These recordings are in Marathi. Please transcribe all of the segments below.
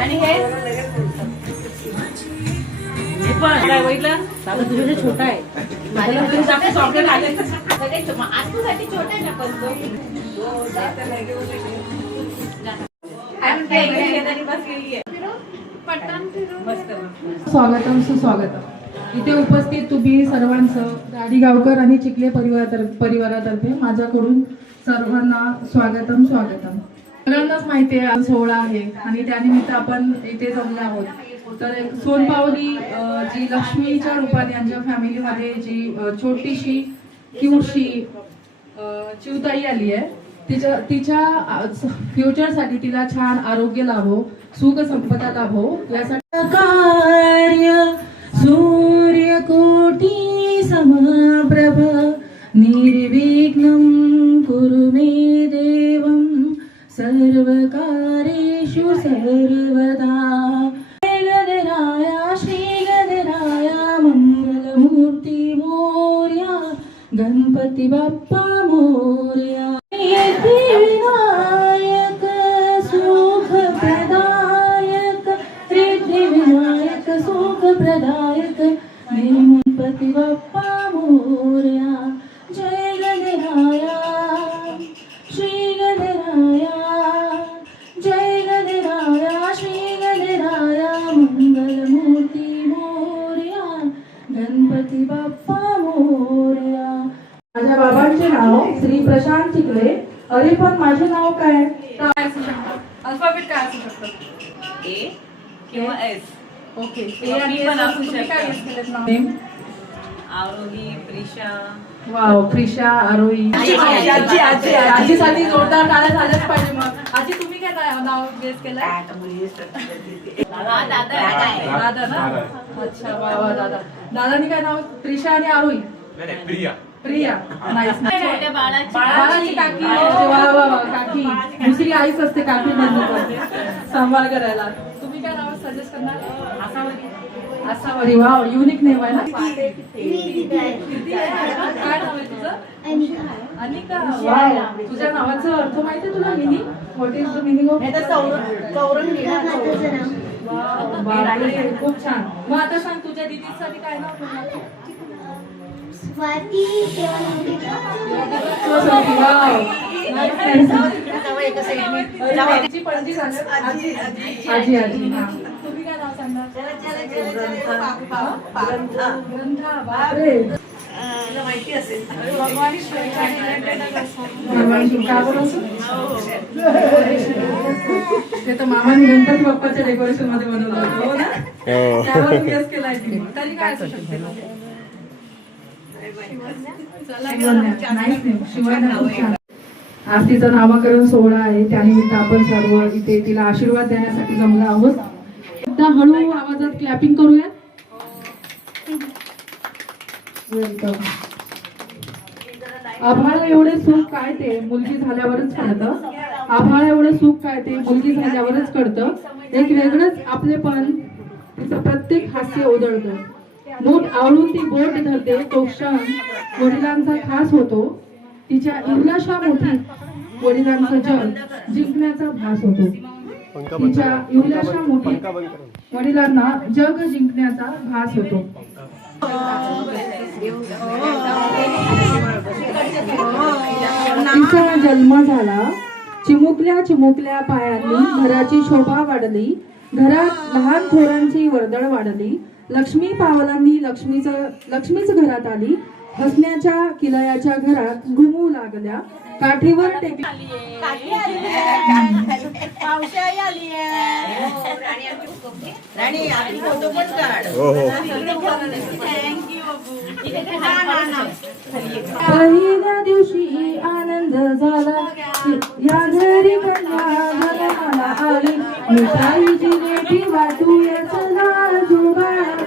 आणि हे पण काय बघितलं दादा तुझ्या छोटा आहे माझ्या चॉकलेट आले आतूसाठी छोटा आहे ना पण स्वागतम सुस्वागतम। इथे उपस्थित तुम्ही सर्वांचं गाडीगावकर आणि चिखले परिवारातर्फे माझ्याकडून सर्वांना स्वागतम स्वागतम। सगळ्यांनाच माहिती आहे आज सोहळा आहे आणि त्यानिमित्त आपण इथे जमलो आहोत। तर एक सोनपावली जी लक्ष्मीच्या रूपाने यांच्या फॅमिलीमध्ये जी छोटीशी क्यूटशी चिवताई आली आहे तिच्या फ्युचरसाठी तिला छान आरोग्य लाभो, सुख संपदा लाभो यासाठी कार्य सूर्यकोटी समप्रभ निर्विघ्नं कुरु मे देवं सर्वकार्येषु सर्वदा। श्री गणराया मंगलमूर्ती मोरया गणपती बाप्पा मोरया। विनायक सुख प्रदायक रिद्धि विनायक सुख प्रदायक गणपती बाप्पा मोरया। जय गणराया श्री गणराया जय गणराया श्री गणराया मंगलमूर्ती मोरया गणपती बाप्पा मोरया। माझ्या बाबांचे नाव श्री प्रशांत चिखले। अरे पण माझे नाव काय अल्फाबेट काय असू शकतं ए किंवा एस। ओके ए आणि एस असू शकतं। आरोही प्रिशा वाव प्रिशा आरोही आजीसाठी जोरदार टाळ्या झाल्याच पाहिजे। मग आजी तुम्ही काय नाव गेस केलं दादा ना अच्छा वा वा दादा दादानी काय नाव प्रिशा आणि आरोही प्रिया प्रिया नाईस बाळाची काकी वा वा वा काकी दुसरी आईच असते काकी म्हणून सांभाळ करायला। तुम्ही काय नाव सजेस्ट करणार आसावरी वा युनिक नेम आहे ना काय नाव आहे तुझं अनिका वाव तुझ्या नावाचा अर्थ माहिती आहे तुला meaning what is the meaning of बापरे खूप छान। मग आता सांग तुझ्या दीदीसाठी काय नाव ठेवणार स्वाती आजी आजी हा तुम्ही काय नाव सांगणार माहिती असेल ते तर मामाने गणपती बाप्पाच्या डेकोरेशन मध्ये बनवलं होतं ना त्यावर गेस केलाय तरी काय असू शकते आज तिचं नामकरण सोहळा आहे त्यानिमित्त आपण सर्व इथे तिला आशीर्वाद देण्यासाठी जमलो आहोत। एकदा हळू आवाजात क्लॅपिंग करूया। वेलकम। आभाळा एवढे सुख काय ते मुलगी झाल्यावरच कळतं। आभाळा एवढे सुख काय ते मुलगी झाल्यावरच कळतं। एक वेगळंच आपलेपण तिचं प्रत्येक हास्य उधळतं। मूठ आवळून ती बोट धरते तो क्षण वडिलांचा खास होतो। तिच्या इवलाशा मोठी वडिलांचं जग जिंकण्याचा भास होतो। तिच्या इवलाशा मोठी वडिलांना जग जिंकण्याचा भास होतो। तिचा जन्म झाला चिमुकल्या चिमुकल्या पायांनी घराची शोभा वाढली। घरात लहान थोरांची वर्दळ वाढली। लक्ष्मी पावलांनी लक्ष्मीच घरात आली। हसण्याच्या किलयाच्या घरात घुमू लागल्या। काठीवर टेकली पहिल्या दिवशी आनंद झाला या घरी कन्या घराला आली। मिठाईची रेटी वाटूया चला जुगाड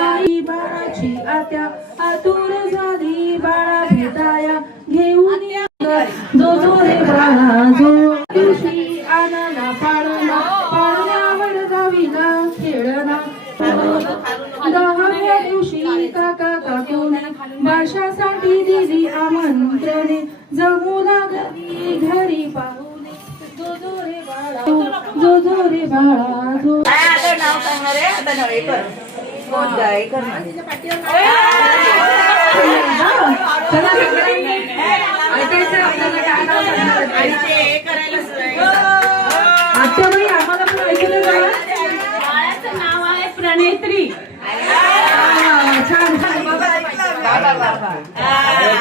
आई बाळाची आत्या आतुर झाली बाळा भेटाया घेऊन जो रे बाळा जो दिवशी आणाला पाळण्यावर गावीला खेळणा। 10व्या दिवशी बाळा जो आता नाव सांगणार आहे. आता नाव हे कर. कोण गाय कर ना. चला सगळ्यांनी ऐकायचं आपल्याला काय नाव सांगणार आहे. आणि ते हे करायला सुरू आत्याबाई आम्हाला पण ऐकलं का? बाळाचं नाव आहे प्रणेत्री. छान छान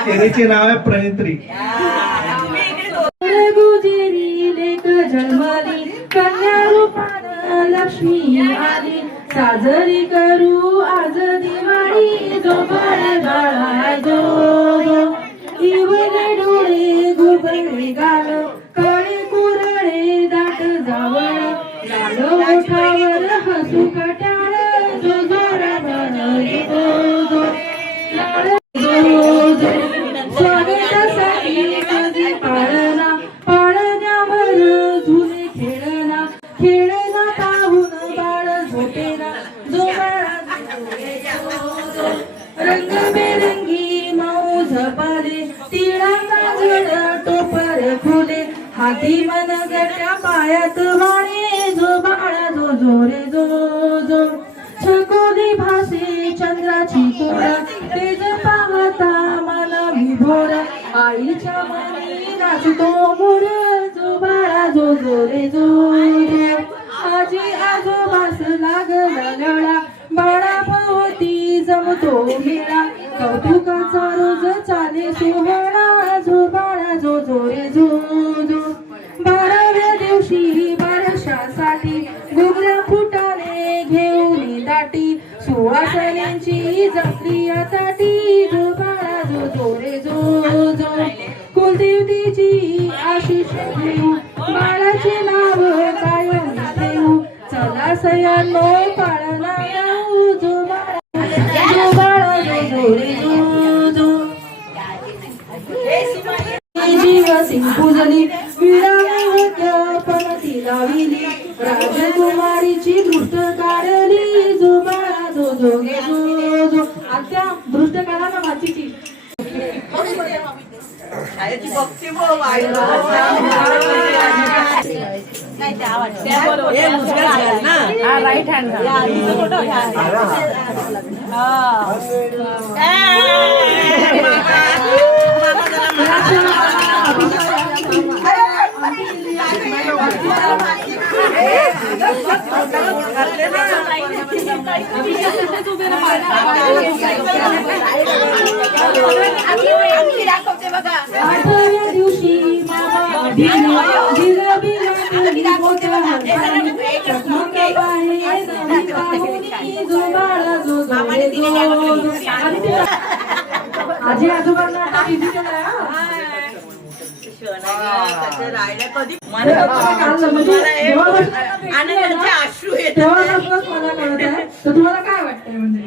तेरेचे नाव आहे प्रणित्री. गुजेरी लेक जन्मली कन्या रूपानं लक्ष्मी आली साजरी करू आज दिवाळी जो बाळ बाळा जो इवले डोळे गुबळे गाल काळे कुरळे दाट जावळ लाल ओठावर हसू कट्याळ जो जोरा स्वागतासाठी कधी पाळणा पाळण्यावर झुले खेळणा खेळणा पाहून बाळ झोपेना जो बाळा रंगबेरंगी मौज पाले तिळाचा जड टोपर खुले हाती मनगट्या पायात वाणे जो बाळा जो जोरे जो जो छकोली भासे चंद्राची कोरा तेज पाहता मन विभोर आईच्या मनी नाचतो मोर जो बाळा जो जोरे जो आजी आजोबास लागला लळा बाळा भोवती जमतो मेळा कौतुकाचा रोज चाले सोहळा जो बाळा जो जोरे जो जो 12व्या दिवशी बारशासाठी गुगऱ्या फुटाने घेऊन दाटी सुवासण्यांची जपली ताटी जो बाळा जो जोरे जो जो कुलदेवतेची आशिष घेऊ बाळाचे नाव कायम ठेवू चला सयानो पाळणा गाऊ जो बाळा जो जोरे जो जो जीव सिंग पूजली विडाने होत्या पणती लाविली राजकुमारीची दृष्ट काढली जो बाळा जो जोगे जो जो आत्या दृष्ट काढा ना भाचीची राईट हँड आठव्या दिवशी मामा आजी आजोबांना अश्रू येत. मला कळत आहे तर तुम्हाला काय वाटतंय म्हणजे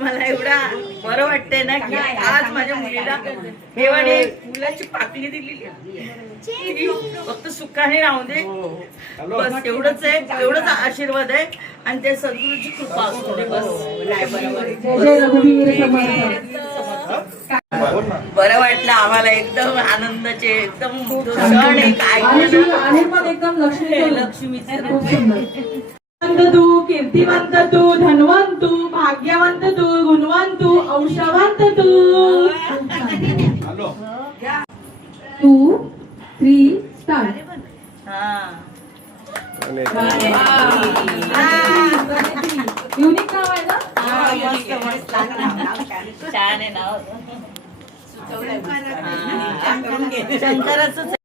मला एवढा बरं वाटतंय ना की आज माझ्या मुलीला देवाने मुलाची पाकली दिलेली आहे. ती फक्त सुखाने राहू दे बस एवढंच आहे. एवढंच आशीर्वाद आहे आणि ते सद्गुरूची कृपा असू दे बस. जय जय रघुवीर समर्थ. बरं वाटलं आम्हाला एकदम आनंदाचे एकदम सण एक आणि पण एकदम लक्ष्मीचे खूप सुंदर. तू कीर्तिवंत तू धनवंत तू भाग्यवंत तू गुणवंत तू औषधवंत तू तू 3 स्टार्ट. युनिक नाव आहे ना. छान आहे नाव. शंकराचंच